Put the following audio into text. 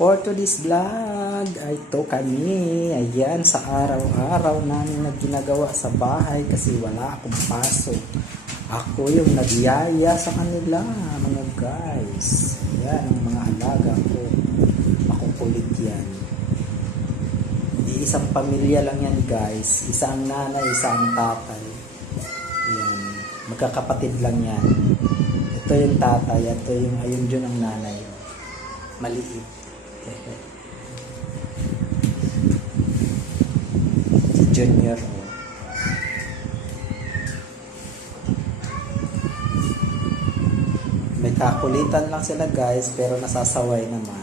For today's vlog, ay ito kami. Ayan, sa araw-araw namin na ginagawa sa bahay kasi wala akong pasok. Ako yung nagyaya sa kanila, mga guys. Ayan, ang mga alaga ko. Akong kulit yan. Isang pamilya lang yan, guys. Isang nanay, isang tatay. Ayan, magkakapatid lang yan. Ito yung tatay, ito yung ayun dyan ang nanay. Maliit. Si Junior, oh. May kakulitan lang sila, guys, pero nasasaway naman.